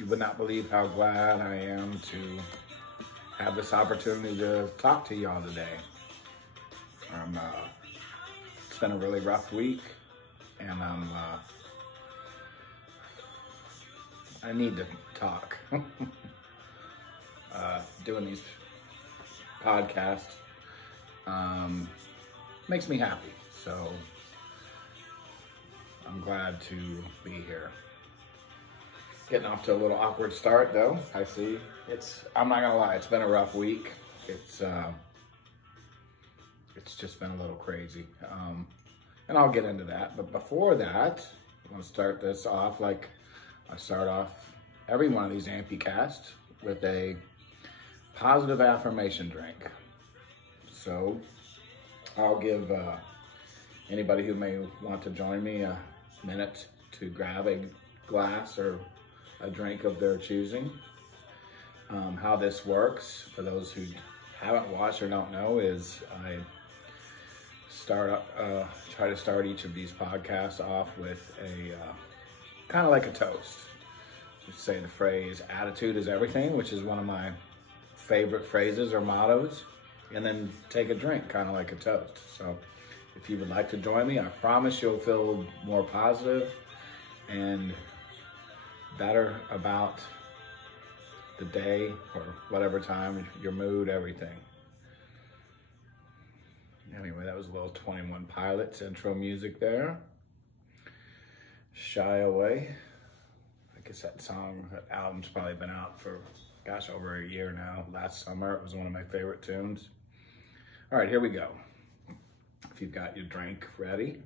You would not believe how glad I am to have this opportunity to talk to y'all today. It's been a really rough week, and I need to talk. Doing these podcasts makes me happy, so I'm glad to be here. Getting off to a little awkward start though, I see. I'm not gonna lie, it's been a rough week. It's just been a little crazy. And I'll get into that, but before that, I'm gonna start this off like I start off every one of these Amputee with a positive affirmation drink. So I'll give anybody who may want to join me a minute to grab a glass or a drink of their choosing. How this works, for those who haven't watched or don't know, is I try to start each of these podcasts off with a kind of like a toast. Just say the phrase, attitude is everything, which is one of my favorite phrases or mottos, and then take a drink, kind of like a toast. So if you would like to join me, I promise you'll feel more positive and better about the day or whatever time, your mood, everything. Anyway, that was a little 21 Pilots intro music there. Shy Away. I guess that album's probably been out for, gosh, over a year now. Last summer, it was one of my favorite tunes. All right, here we go. If you've got your drink ready,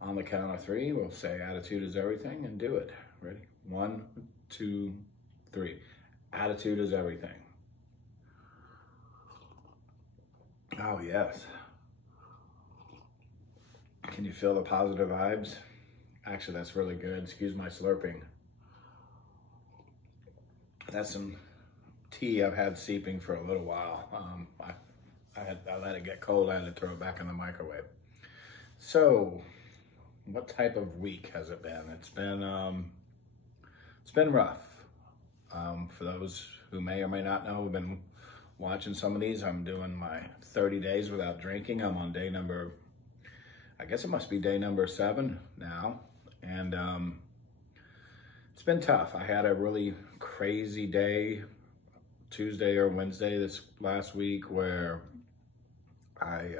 on the count of 3, we'll say attitude is everything and do it. Ready? 1, 2, 3. Attitude is everything. Oh, yes. Can you feel the positive vibes? Actually, that's really good. Excuse my slurping. That's some tea I've had seeping for a little while. I let it get cold. I had to throw it back in the microwave. So, what type of week has it been? It's been rough. For those who may or may not know, I've been watching some of these. I'm doing my 30 days without drinking. I'm on day number, I guess it must be day number 7 now. And it's been tough. I had a really crazy day, Tuesday or Wednesday this last week, where I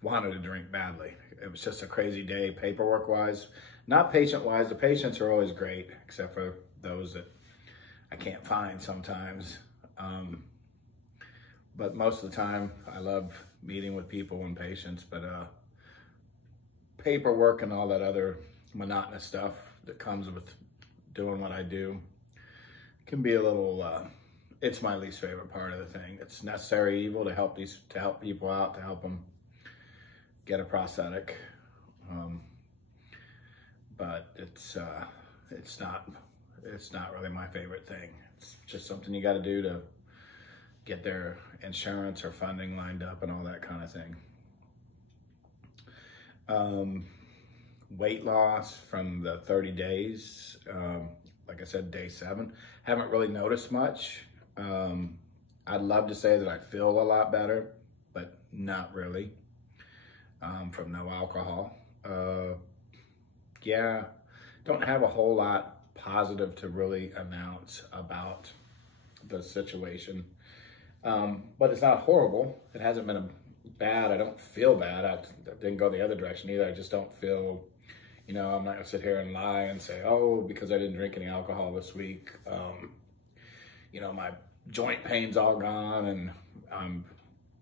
wanted to drink badly. It was just a crazy day, paperwork-wise. Not patient-wise. The patients are always great, except for those that I can't find sometimes. But most of the time, I love meeting with people and patients, but paperwork and all that other monotonous stuff that comes with doing what I do can be a little, it's my least favorite part of the thing. It's necessary evil to help people out, to help them get a prosthetic. But it's not really my favorite thing. It's just something you got to do to get their insurance or funding lined up and all that kind of thing. Weight loss from the 30 days, like I said, day 7. Haven't really noticed much. I'd love to say that I feel a lot better, but not really, from no alcohol. Yeah, don't have a whole lot positive to really announce about the situation. But it's not horrible. It hasn't been bad. I don't feel bad. I didn't go the other direction either. I just don't feel, I'm not gonna sit here and lie and say, oh, because I didn't drink any alcohol this week, my joint pain's all gone and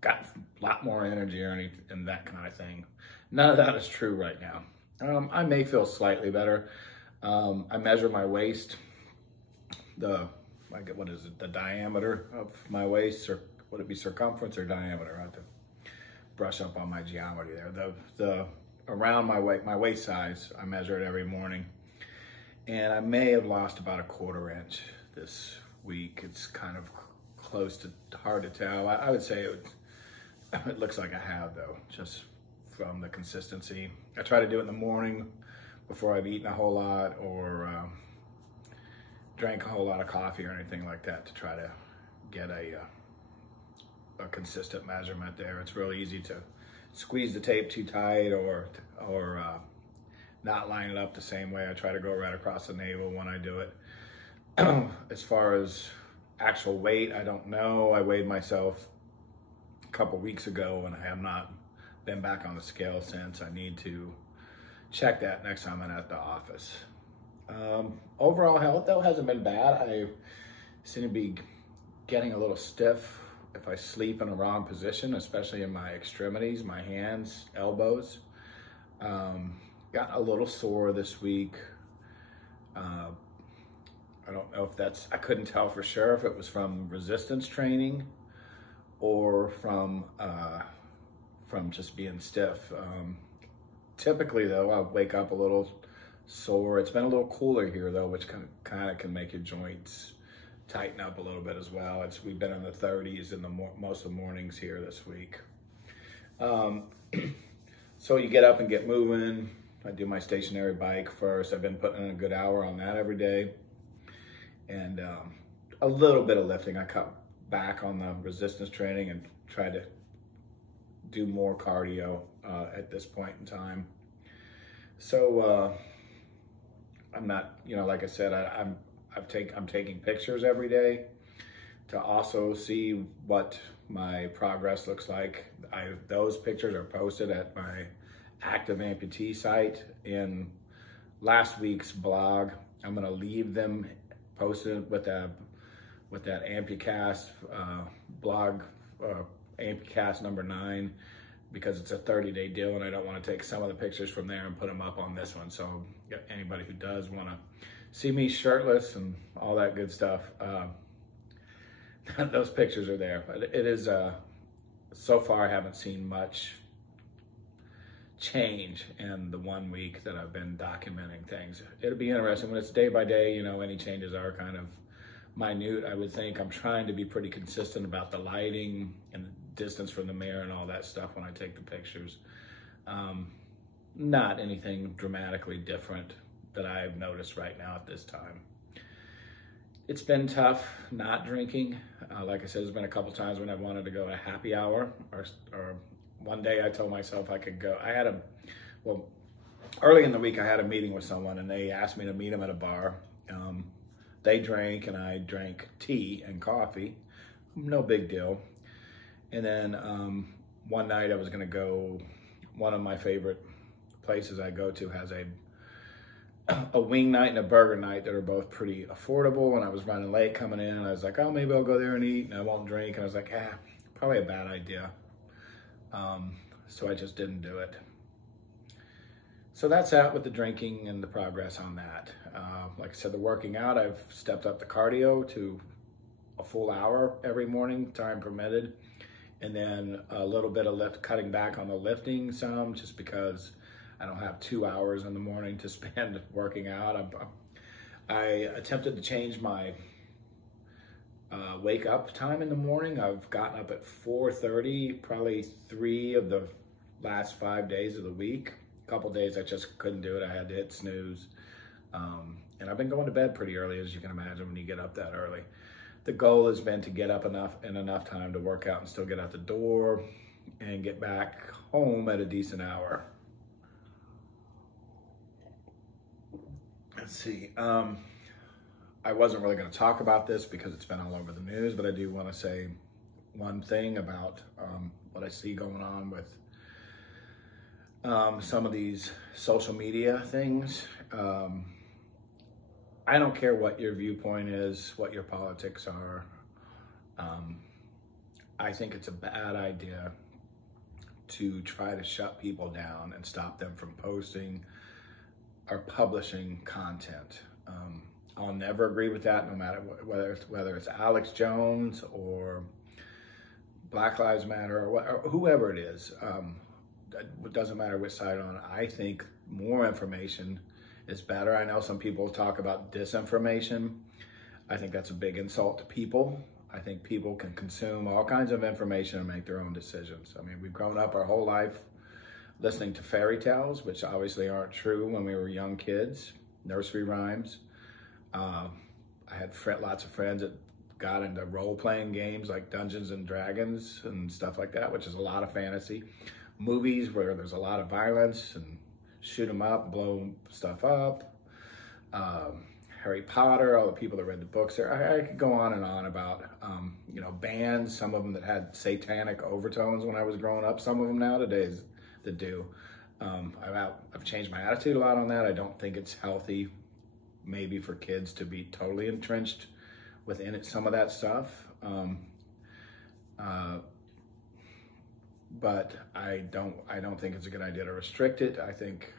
got a lot more energy or anything, and that kind of thing. None of that is true right now. I may feel slightly better. I measure my waist, the diameter of my waist, or would it be circumference or diameter? I have to brush up on my geometry there. The around my waist size, I measure it every morning. And I may have lost about a 1/4 inch this week. It's kind of close to, hard to tell. I would say it looks like I have though, just from the consistency. I try to do it in the morning before I've eaten a whole lot, or drank a whole lot of coffee or anything like that to try to get a consistent measurement there. It's really easy to squeeze the tape too tight or not line it up the same way. I try to go right across the navel when I do it. As far as actual weight, I don't know. I weighed myself a couple weeks ago and I have not been back on the scale since. I need to check that next time I'm at the office. Overall health though hasn't been bad. I seem to be getting a little stiff if I sleep in a wrong position, especially in my extremities, my hands, elbows. Got a little sore this week. I don't know if that's, I couldn't tell for sure if it was from resistance training or from just being stiff. Typically though, I'll wake up a little sore. It's been a little cooler here though, which kind of can make your joints tighten up a little bit as well. We've been in the 30s in most of the mornings here this week. So you get up and get moving. I do my stationary bike first. I've been putting in a good hour on that every day. And a little bit of lifting. I cut back on the resistance training and try to do more cardio at this point in time. So I'm not, like I said, I'm taking pictures every day to also see what my progress looks like. Those pictures are posted at my active amputee site in last week's blog. I'm gonna leave them posted with that AmpuCast blog, AmpuCast number 9, because it's a 30-day deal and I don't want to take some of the pictures from there and put them up on this one. So anybody who does want to see me shirtless and all that good stuff, those pictures are there. But it is, so far I haven't seen much change in the 1 week that I've been documenting things. It'll be interesting when it's day by day, any changes are kind of minute. I would think I'm trying to be pretty consistent about the lighting and distance from the mirror and all that stuff when I take the pictures. Not anything dramatically different that I've noticed right now at this time. It's been tough not drinking. Like I said, there's been a couple times when I've wanted to go to happy hour or one day I told myself I could go. Early in the week I had a meeting with someone and they asked me to meet them at a bar. They drank and I drank tea and coffee. No big deal. And then one night I was gonna go, one of my favorite places I go to has a wing night and a burger night that are both pretty affordable, and I was running late coming in and I was like, oh, maybe I'll go there and eat and I won't drink. And I was like, probably a bad idea. So I just didn't do it. So that's that with the drinking and the progress on that. Like I said, the working out, I've stepped up the cardio to a full hour every morning, time permitted. And then a little bit of cutting back on the lifting some, just because I don't have 2 hours in the morning to spend working out. I attempted to change my wake up time in the morning. I've gotten up at 4:30, probably 3 of the last 5 days of the week. A couple days I just couldn't do it. I had to hit snooze. And I've been going to bed pretty early, as you can imagine, when you get up that early. The goal has been to get up enough time to work out and still get out the door and get back home at a decent hour. Let's see. I wasn't really going to talk about this because it's been all over the news, but I do want to say one thing about what I see going on with some of these social media things. I don't care what your viewpoint is, what your politics are. I think it's a bad idea to try to shut people down and stop them from posting or publishing content. I'll never agree with that, no matter whether it's Alex Jones or Black Lives Matter or whoever it is. It doesn't matter which side on it. I think more information is better. I know some people talk about disinformation. I think that's a big insult to people. I think people can consume all kinds of information and make their own decisions. I mean, we've grown up our whole life listening to fairy tales, which obviously aren't true when we were young kids, nursery rhymes. I I had lots of friends that got into role-playing games like Dungeons and Dragons and stuff like that, which is a lot of fantasy. Movies where there's a lot of violence and shoot 'em up, blow stuff up. Harry Potter, all the people that read the books there. I could go on and on about, you know, bands, some of them that had satanic overtones when I was growing up, some of them nowadays that do. I've changed my attitude a lot on that. I don't think it's healthy maybe for kids to be totally entrenched within it, some of that stuff. But I don't think it's a good idea to restrict it. I think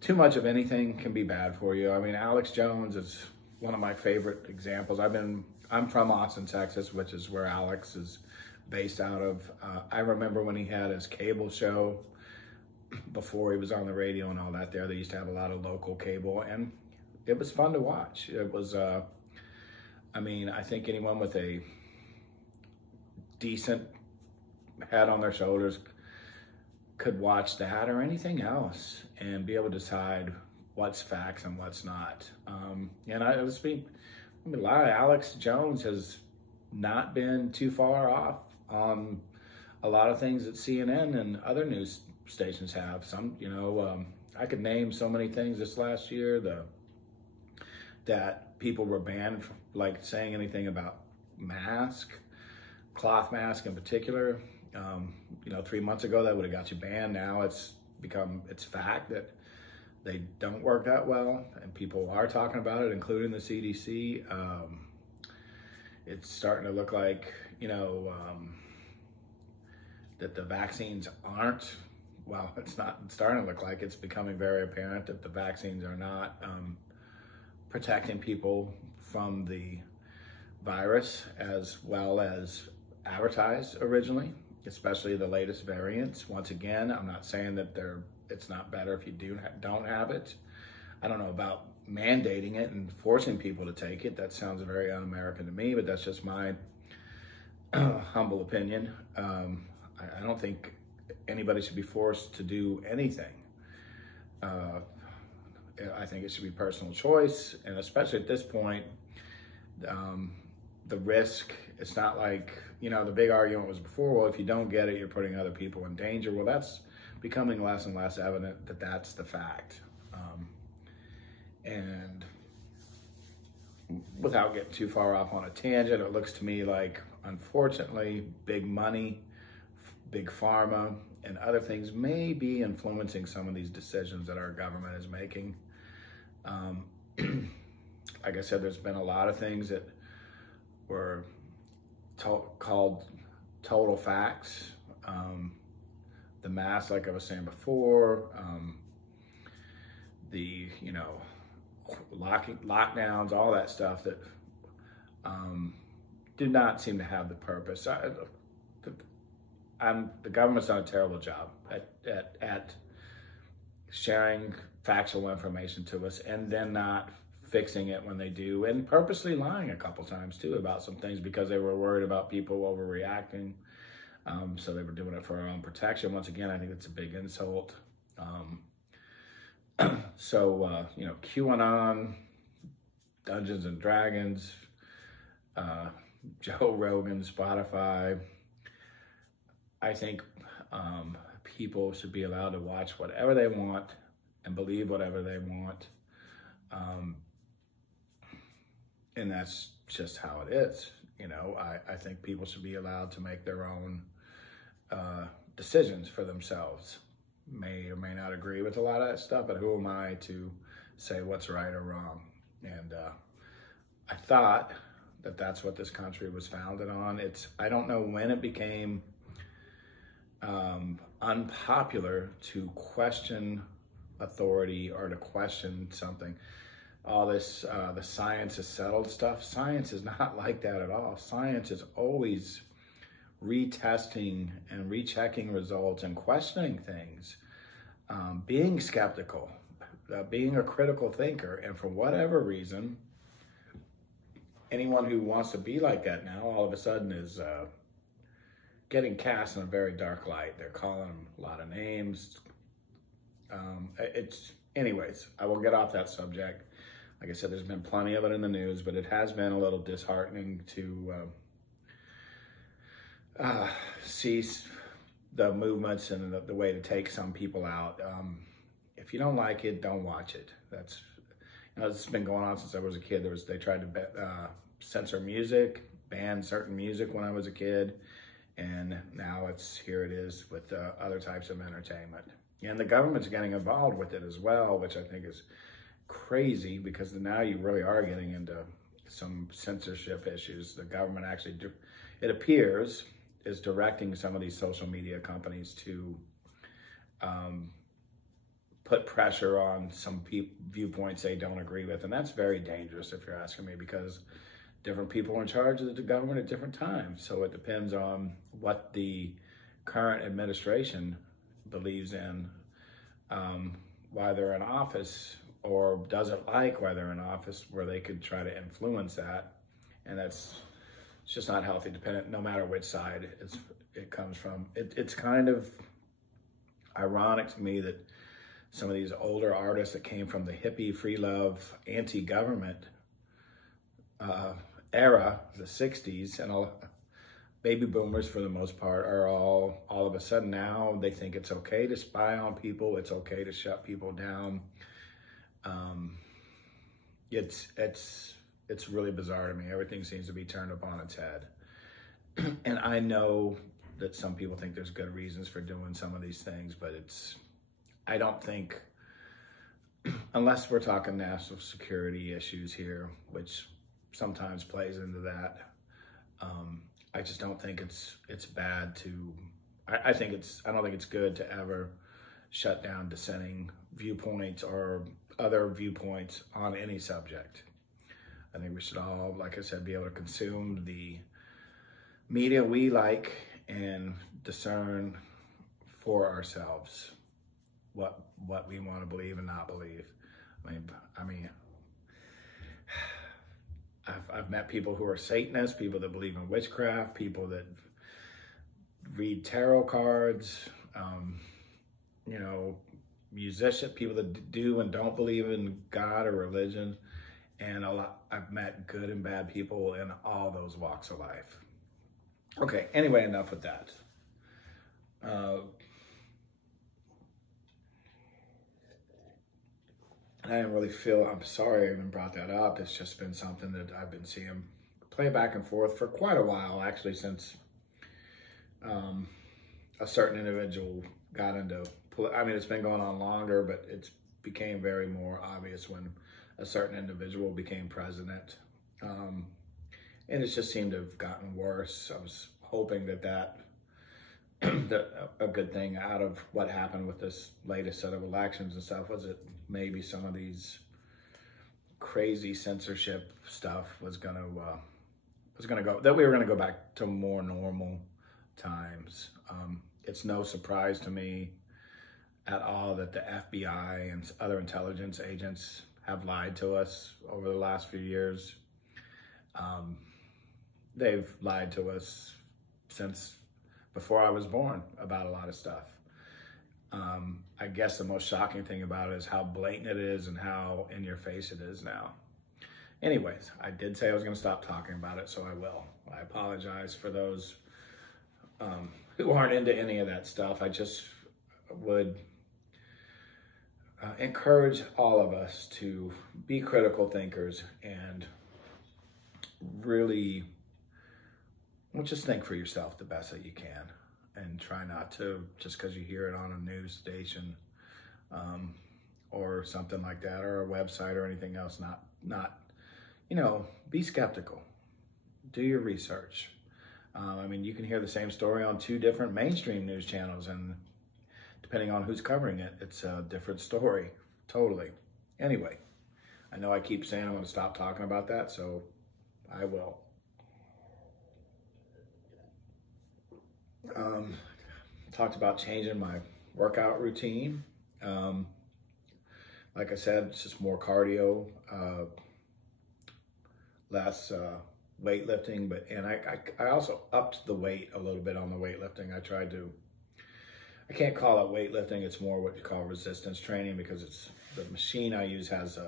too much of anything can be bad for you. I mean, Alex Jones is one of my favorite examples. I'm from Austin, Texas, which is where Alex is based out of. I remember when he had his cable show before he was on the radio and all that there. They used to have a lot of local cable, and it was fun to watch. It was, I mean, I think anyone with a decent head on their shoulders could watch that or anything else and be able to decide what's facts and what's not. And I was being, I mean, Alex Jones has not been too far off on a lot of things that CNN and other news stations have. Some, you know, I could name so many things this last year that people were banned from, like, saying anything about cloth mask in particular. You know, 3 months ago that would have got you banned. Now it's fact that they don't work that well, and people are talking about it, including the CDC. It's starting to look like, you know, that the vaccines aren't, well, it's starting to look like it's becoming very apparent that the vaccines are not protecting people from the virus as well as advertised originally, especially the latest variants. Once again, I'm not saying that it's not better if you don't have it. I don't know about mandating it and forcing people to take it. That sounds very un-American to me, but that's just my humble opinion. I don't think anybody should be forced to do anything. I think it should be personal choice, and especially at this point, the risk, it's not like, you know, the big argument was before, well, if you don't get it, you're putting other people in danger. Well, that's becoming less and less evident that that's the fact. And without getting too far off on a tangent, it looks to me like, unfortunately, big money, big pharma, and other things may be influencing some of these decisions that our government is making. Like I said, there's been a lot of things that were called total facts. The mask, like I was saying before, the, you know, lockdowns, all that stuff that did not seem to have the purpose. The government's done a terrible job at sharing factual information to us and then not fixing it when they do, and purposely lying a couple times too about some things because they were worried about people overreacting. So they were doing it for our own protection. Once again, I think it's a big insult. So, you know, QAnon, Dungeons and Dragons, Joe Rogan, Spotify. I think people should be allowed to watch whatever they want and believe whatever they want. And that's just how it is. You know, I think people should be allowed to make their own decisions for themselves. May or may not agree with a lot of that stuff, but who am I to say what's right or wrong? And I thought that that's what this country was founded on. I don't know when it became unpopular to question authority or to question something. All this, the science is settled stuff. Science is not like that at all. Science is always retesting and rechecking results and questioning things, being skeptical, being a critical thinker. And for whatever reason, anyone who wants to be like that now all of a sudden is getting cast in a very dark light. They're calling them a lot of names. Anyways, I will get off that subject. Like I said, there's been plenty of it in the news, but it has been a little disheartening to see the movements and the way to take some people out. If you don't like it, don't watch it. That's, it's been going on since I was a kid. They tried to censor music, ban certain music when I was a kid, and now here it is with other types of entertainment. And the government's getting involved with it as well, which I think is crazy, because now you really are getting into some censorship issues. The government actually, it appears, is directing some of these social media companies to put pressure on some viewpoints they don't agree with. And that's very dangerous, if you're asking me, because different people are in charge of the government at different times. So it depends on what the current administration believes in, why they're in office, or doesn't like why they're in office, where they could try to influence that. And it's just not healthy, no matter which side it comes from. It's kind of ironic to me that some of these older artists that came from the hippie, free love, anti-government era, the 60s, and baby boomers for the most part, are all of a sudden now they think it's okay to spy on people, it's okay to shut people down. It's really bizarre to me. Everything seems to be turned up on its head. And I know that some people think there's good reasons for doing some of these things, but I don't think, unless we're talking national security issues here, which sometimes plays into that, I just don't think it's bad to, I don't think it's good to ever shut down dissenting viewpoints or other viewpoints on any subject. I think we should all, like I said, be able to consume the media we like and discern for ourselves what we want to believe and not believe. I mean, I've met people who are Satanists, people that believe in witchcraft, people that read tarot cards, musicians, people that do and don't believe in God or religion, and I've met good and bad people in all those walks of life. Okay, anyway, enough with that. I didn't really feel, I'm sorry I even brought that up. It's just been something that I've been seeing play back and forth for quite a while, actually, since a certain individual got into, it's been going on longer, but it became very more obvious when a certain individual became president. And it just seemed to have gotten worse. I was hoping that a good thing out of what happened with this latest set of elections and stuff was that maybe some of these crazy censorship stuff was gonna go, that we were gonna go back to more normal times. It's no surprise to me at all that the FBI and other intelligence agents have lied to us over the last few years. They've lied to us since before I was born about a lot of stuff. I guess the most shocking thing about it is how blatant it is and how in your face it is now. Anyways, I did say I was going to stop talking about it, so I will. I apologize for those who aren't into any of that stuff. I just would encourage all of us to be critical thinkers and really, well, just think for yourself the best that you can, and try not to, just because you hear it on a news station or something like that, or a website or anything else, not be skeptical. Do your research. You can hear the same story on two different mainstream news channels, and depending on who's covering it, it's a different story, totally. Anyway, I know I keep saying I'm going to stop talking about that, so I will. Talked about changing my workout routine. Like I said, it's just more cardio, less weightlifting, and I also upped the weight a little bit on the weightlifting. I can't call it weightlifting, it's more what you call resistance training, because the machine I use has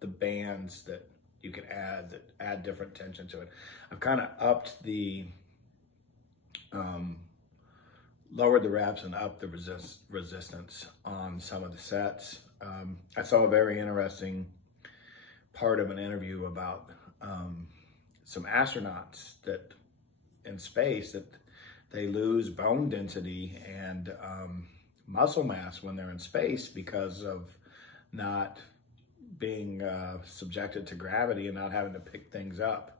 the bands that you can add that add different tension to it. I've kind of upped the, lowered the reps and upped the resistance on some of the sets. I saw a very interesting part of an interview about some astronauts that in space that they lose bone density and muscle mass when they're in space because of not being subjected to gravity and not having to pick things up.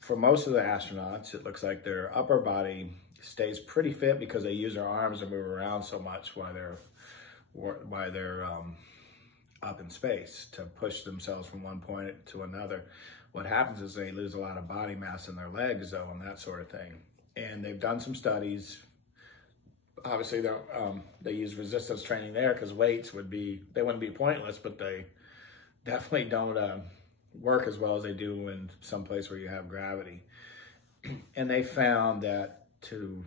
For most of the astronauts, it looks like their upper body stays pretty fit because they use their arms to move around so much while they're up in space to push themselves from one point to another. What happens is they lose a lot of body mass in their legs, though, and that sort of thing. And they've done some studies. Obviously, they use resistance training there because weights wouldn't be pointless, but they definitely don't work as well as they do in some place where you have gravity. And they found that to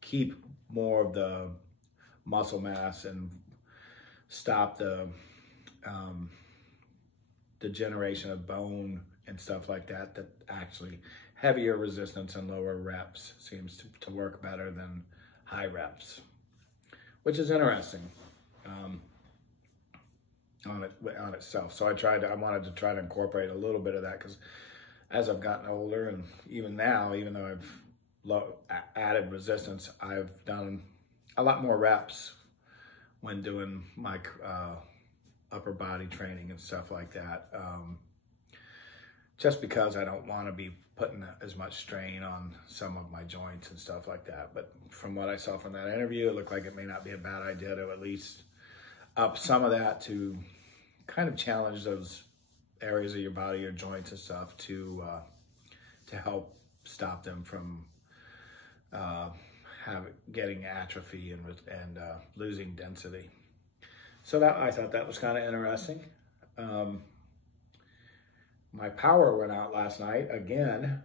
keep more of the muscle mass and stop the degeneration of bone and stuff like that, that actually heavier resistance and lower reps seems to work better than high reps, which is interesting on itself. So I wanted to try to incorporate a little bit of that because as I've gotten older and even now, even though I've added resistance, I've done a lot more reps when doing my upper body training and stuff like that. Just because I don't want to be putting as much strain on some of my joints and stuff like that. But from what I saw from that interview, it looked like it may not be a bad idea to at least up some of that to kind of challenge those areas of your body, your joints and stuff to help stop them from getting atrophy and losing density. So I thought that was kind of interesting. My power went out last night again.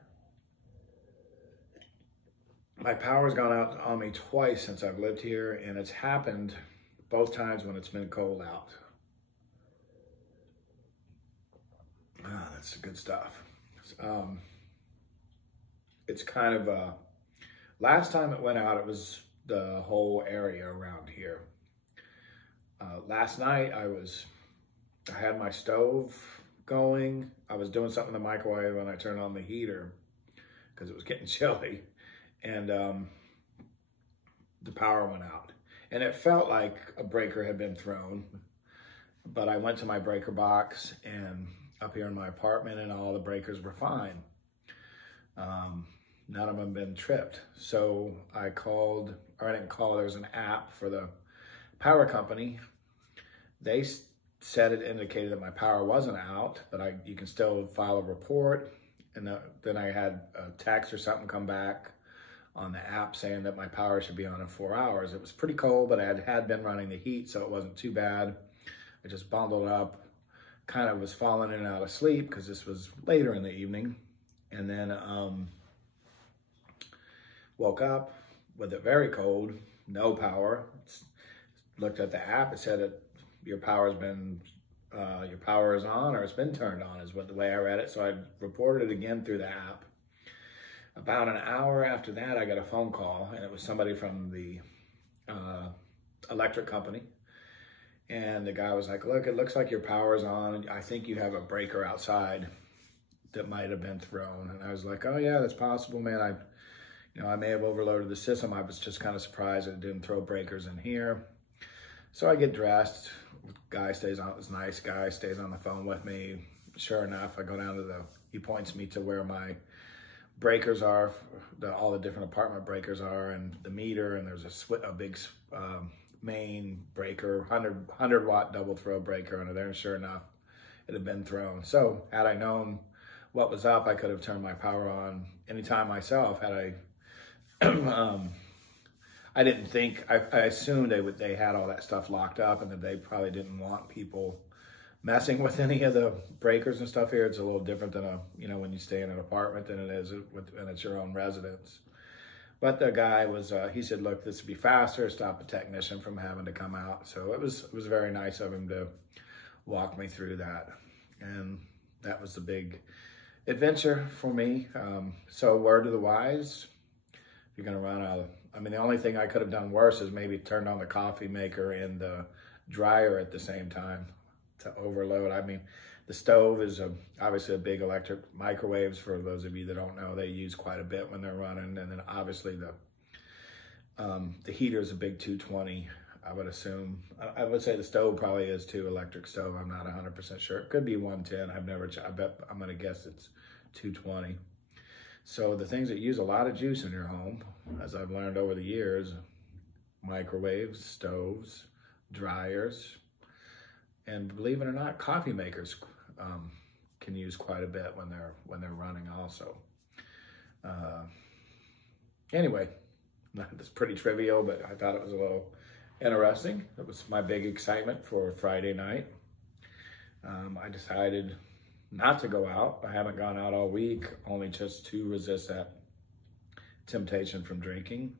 My power's gone out on me twice since I've lived here, and it's happened both times when it's been cold out. That's good stuff. It's kind of last time it went out, it was the whole area around here. Last night I had my stove going. I was doing something in the microwave when I turned on the heater because it was getting chilly, and the power went out. And it felt like a breaker had been thrown, but I went to my breaker box and up here in my apartment and all the breakers were fine. None of them been tripped. So I called, or I didn't call, there's an app for the power company. They said it indicated that my power wasn't out, but you can still file a report. And then I had a text or something come back on the app saying that my power should be on in 4 hours. It was pretty cold, but I had been running the heat, so it wasn't too bad. I just bundled up, kind of was falling in and out of sleep because this was later in the evening. And then woke up with it very cold, no power. Looked at the app, it said that your power is on or it's been turned on is the way I read it. So I reported it again through the app. About an hour after that, I got a phone call, and it was somebody from the electric company. And the guy was like, look, it looks like your power's on. I think you have a breaker outside that might have been thrown. And I was like, oh yeah, that's possible, man. I may have overloaded the system. I was just kind of surprised that it didn't throw breakers in here. So I get dressed. This nice guy stays on the phone with me. Sure enough, I go down to he points me to where my breakers are, all the different apartment breakers are, and the meter, and there's a big main breaker, 100 watt double throw breaker under there, and sure enough, it had been thrown. So had I known what was up, I could have turned my power on anytime myself. Had I didn't think, I assumed they had all that stuff locked up and that they probably didn't want people messing with any of the breakers and stuff here. It's a little different than when you stay in an apartment than it is when it's your own residence. But the guy he said, look, this would be faster, stop the technician from having to come out. So it was very nice of him to walk me through that. And that was the big adventure for me. So word to the wise, if you're gonna run out of, I mean, the only thing I could have done worse is maybe turned on the coffee maker and the dryer at the same time to overload. I mean, the stove is obviously a big electric. Microwaves, for those of you that don't know, they use quite a bit when they're running. And then obviously the heater is a big 220, I would assume. I would say the stove probably is too, electric stove. I'm not 100% sure. It could be 110. I've never, I bet, I'm gonna guess it's 220. So the things that use a lot of juice in your home, as I've learned over the years, microwaves, stoves, dryers, and believe it or not, coffee makers can use quite a bit when they're running also. Anyway, that's pretty trivial, but I thought it was a little interesting. It was my big excitement for Friday night. I decided not to go out. I haven't gone out all week, only just to resist that temptation from drinking.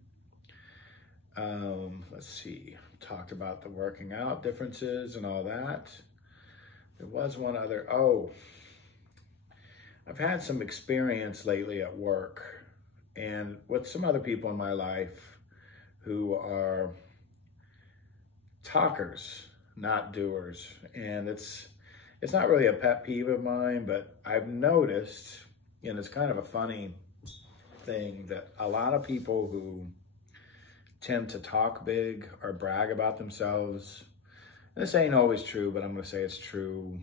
Let's see, talked about the working out differences and all that. There was one other, I've had some experience lately at work and with some other people in my life who are talkers, not doers. And it's not really a pet peeve of mine, but I've noticed, and it's kind of a funny thing, that a lot of people who tend to talk big or brag about themselves, and this ain't always true, but I'm gonna say it's true,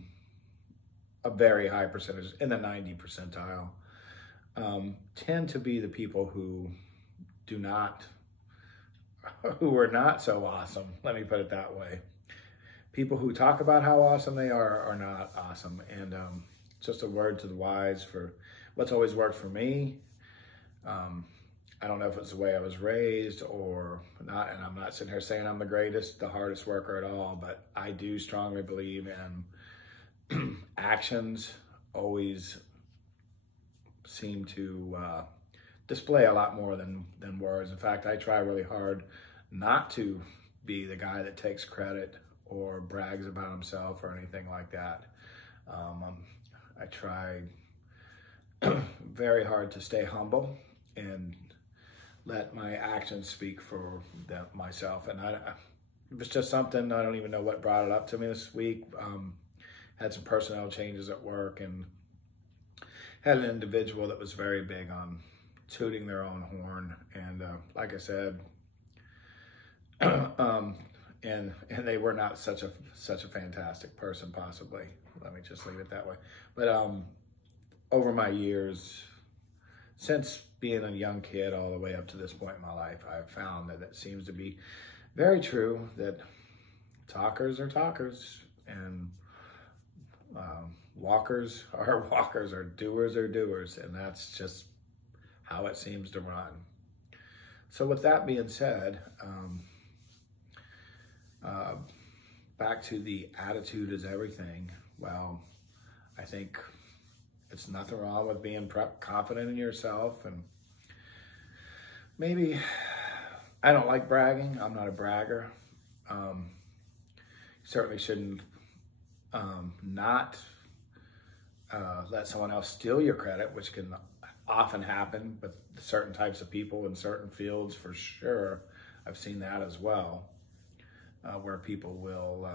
a very high percentage, in the 90 percentile, tend to be the people who are not so awesome. Let me put it that way. People who talk about how awesome they are not awesome. And just a word to the wise for what's always worked for me. I don't know if it's the way I was raised or not, and I'm not sitting here saying I'm the greatest, the hardest worker at all, but I do strongly believe in actions always seem to display a lot more than words. In fact, I try really hard not to be the guy that takes credit or brags about himself or anything like that. I try very hard to stay humble and let my actions speak for myself. And it was just something, I don't even know what brought it up to me this week. Had some personnel changes at work and had an individual that was very big on tooting their own horn. And like I said, and they were not such a fantastic person, possibly. Let me just leave it that way. But over my years, since being a young kid all the way up to this point in my life, I've found that it seems to be very true that talkers are talkers and walkers are walkers, or doers are doers, and that's just how it seems to run. So with that being said, back to the attitude is everything. Well, I think it's nothing wrong with being confident in yourself, and maybe, I don't like bragging. I'm not a bragger. Certainly shouldn't not let someone else steal your credit, which can often happen with certain types of people in certain fields, for sure. I've seen that as well, where people will,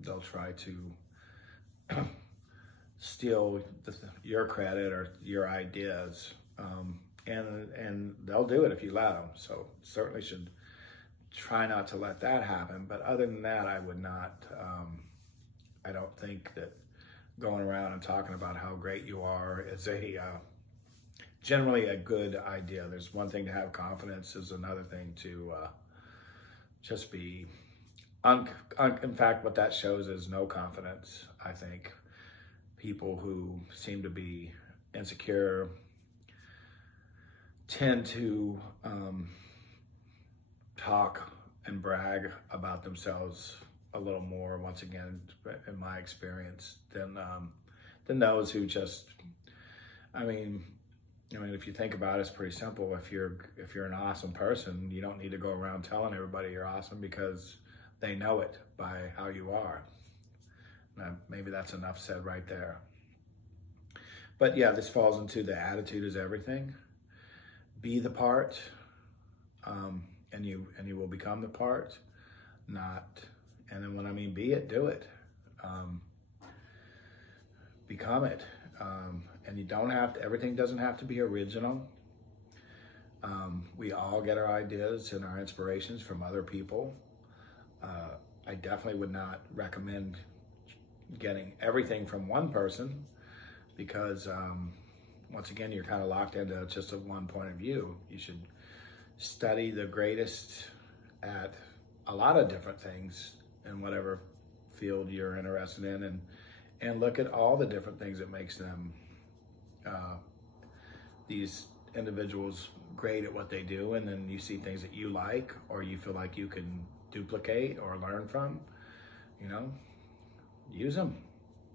they'll try to steal your credit or your ideas, and they'll do it if you let them. So certainly should try not to let that happen. But other than that, I would not, I don't think that going around and talking about how great you are is generally a good idea. There's one thing to have confidence, is another thing to just be, in fact, what that shows is no confidence. I think people who seem to be insecure tend to talk and brag about themselves a little more, once again, in my experience, than those who just, I mean, if you think about it, it's pretty simple. If you're an awesome person, you don't need to go around telling everybody you're awesome, because they know it by how you are. Maybe that's enough said right there. But yeah, this falls into the attitude is everything. Be the part, and you will become the part. And then when I mean be it, do it. Become it. And you don't have to, everything doesn't have to be original. We all get our ideas and our inspirations from other people. I definitely would not recommend getting everything from one person because, once again, you're kind of locked into just a one point of view. You should study the greatest at a lot of different things in whatever field you're interested in, and look at all the different things that makes them, these individuals, great at what they do, and then you see things that you like or you feel like you can duplicate or learn from, use them,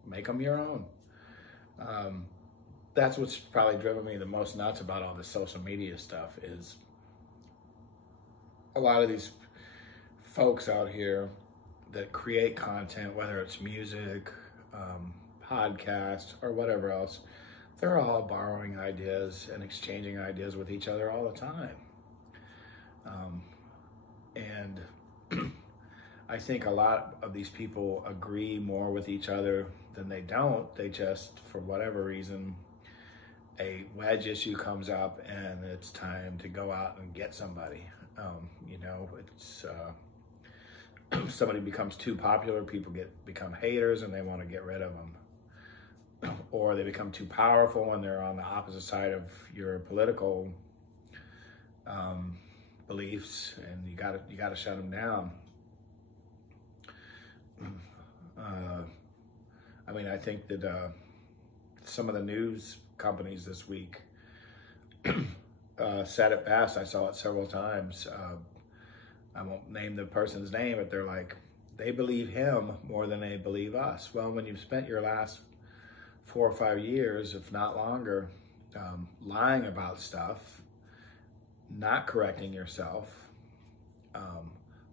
make them your own. That's what's probably driven me the most nuts about all this social media stuff is a lot of these folks out here that create content, whether it's music, podcasts, or whatever else, they're all borrowing ideas and exchanging ideas with each other all the time. And I think a lot of these people agree more with each other than they don't. They just, for whatever reason, a wedge issue comes up and it's time to go out and get somebody. It's somebody becomes too popular, people become haters and they want to get rid of them. Or they become too powerful and they're on the opposite side of your political beliefs, and you gotta shut them down. I think that some of the news companies this week said it best. I saw it several times. I won't name the person's name, but they're like, they believe him more than they believe us. Well, when you've spent your last 4 or 5 years, if not longer, lying about stuff, not correcting yourself,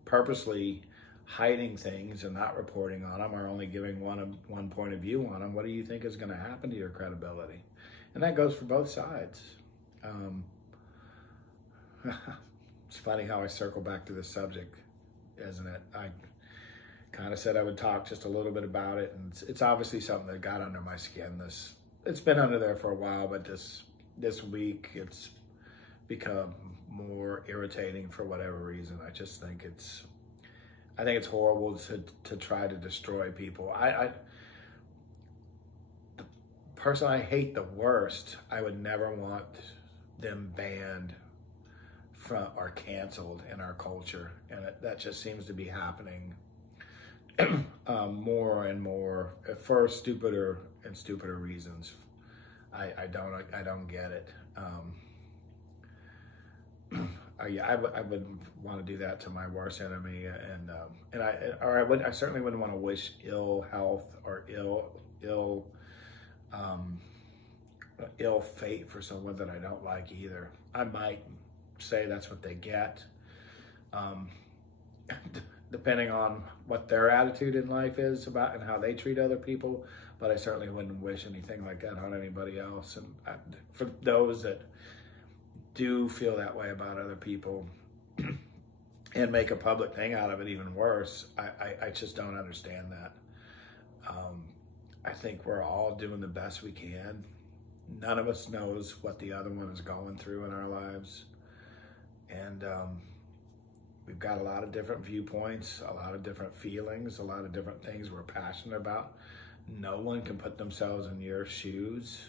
purposely hiding things and not reporting on them, or only giving one point of view on them, what do you think is going to happen to your credibility? And that goes for both sides. It's funny how I circle back to this subject, isn't it? I kind of said I would talk just a little bit about it, and it's obviously something that got under my skin. It's been under there for a while, but this week it's become more irritating for whatever reason. I just think it's horrible to try to destroy people. The person I hate the worst, I would never want them banned from or canceled in our culture, and that just seems to be happening more and more for stupider and stupider reasons. I don't get it. I wouldn't want to do that to my worst enemy, and I certainly wouldn't want to wish ill health or ill fate for someone that I don't like either. I might say that's what they get, depending on what their attitude in life is about and how they treat other people, but I certainly wouldn't wish anything like that on anybody else. And for those that do feel that way about other people and make a public thing out of it even worse, I just don't understand that. I think we're all doing the best we can. None of us knows what the other one is going through in our lives. And we've got a lot of different viewpoints, a lot of different feelings, a lot of different things we're passionate about. No one can put themselves in your shoes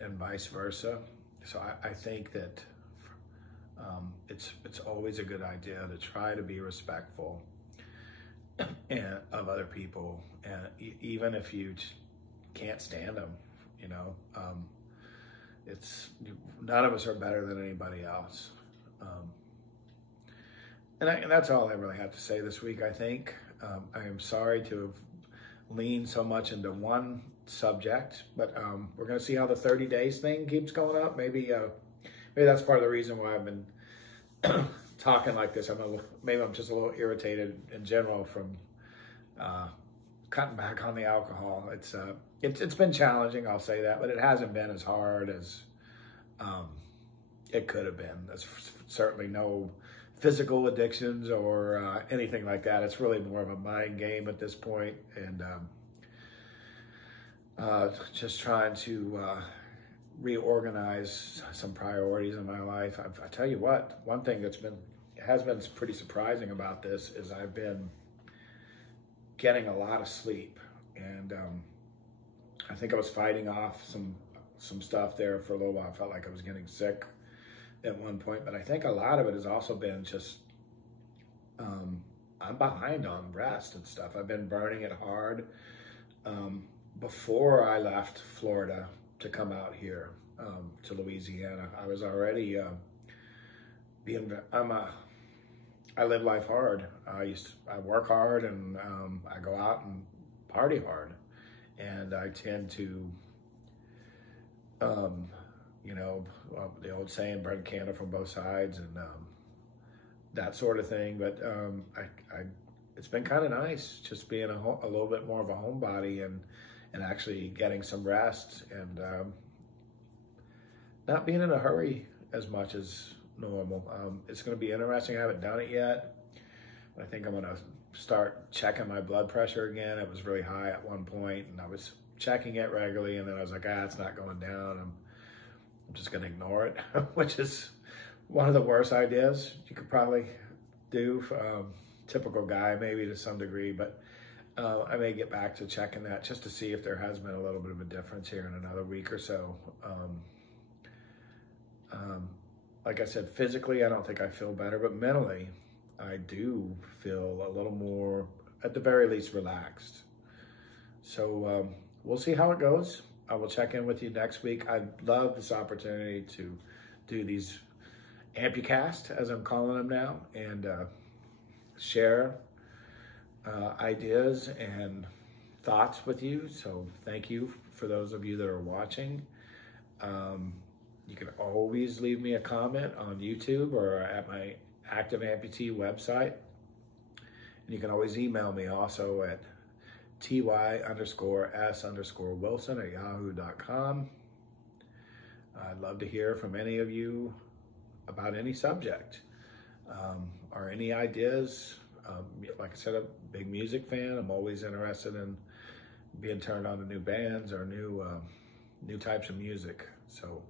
and vice versa. So I think that it's always a good idea to try to be respectful of other people, and even if you can't stand them, none of us are better than anybody else. And that's all I really have to say this week, I think. I am sorry to have leaned so much into one subject, but we're going to see how the 30 days thing keeps going up. Maybe that's part of the reason why I've been talking like this. Maybe I'm just a little irritated in general from cutting back on the alcohol. It's been challenging, I'll say that, but it hasn't been as hard as it could have been. There's certainly no physical addictions or anything like that. It's really more of a mind game at this point, and just trying to reorganize some priorities in my life. I tell you what, one thing has been pretty surprising about this is I've been getting a lot of sleep, and I think I was fighting off some stuff there for a little while. I felt like I was getting sick at one point, but I think a lot of it has also been just I'm behind on rest and stuff. I've been burning it hard. Before I left Florida to come out here to Louisiana, I was already I live life hard. I work hard, and I go out and party hard, and I tend to the old saying, burn the candle from both sides, and that sort of thing. But it's been kind of nice just being a little bit more of a homebody and actually getting some rest, and not being in a hurry as much as normal. It's going to be interesting. I haven't done it yet. I think I'm going to start checking my blood pressure again. It was really high at one point, and I was checking it regularly, and then I was like, it's not going down. I'm just going to ignore it, which is one of the worst ideas you could probably do. Typical guy, maybe to some degree, but I may get back to checking that just to see if there has been a little bit of a difference here in another week or so. Like I said, physically, I don't think I feel better, but mentally, I do feel a little more, at the very least, relaxed. So we'll see how it goes. I will check in with you next week. I love this opportunity to do these AmpuCast, as I'm calling them now, and share ideas and thoughts with you. So thank you for those of you that are watching. You can always leave me a comment on YouTube or at my Active Amputee website. And you can always email me also at ty_s_wilson@yahoo.com. I'd love to hear from any of you about any subject or any ideas. Like I said, I'm a big music fan. I'm always interested in being turned on to new bands or new types of music. So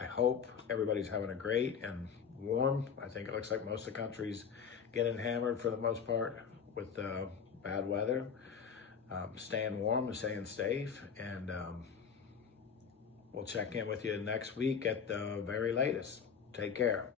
I hope everybody's having a great and warm. I think it looks like most of the country's getting hammered for the most part with bad weather. Staying warm and staying safe, and we'll check in with you next week at the very latest. Take care.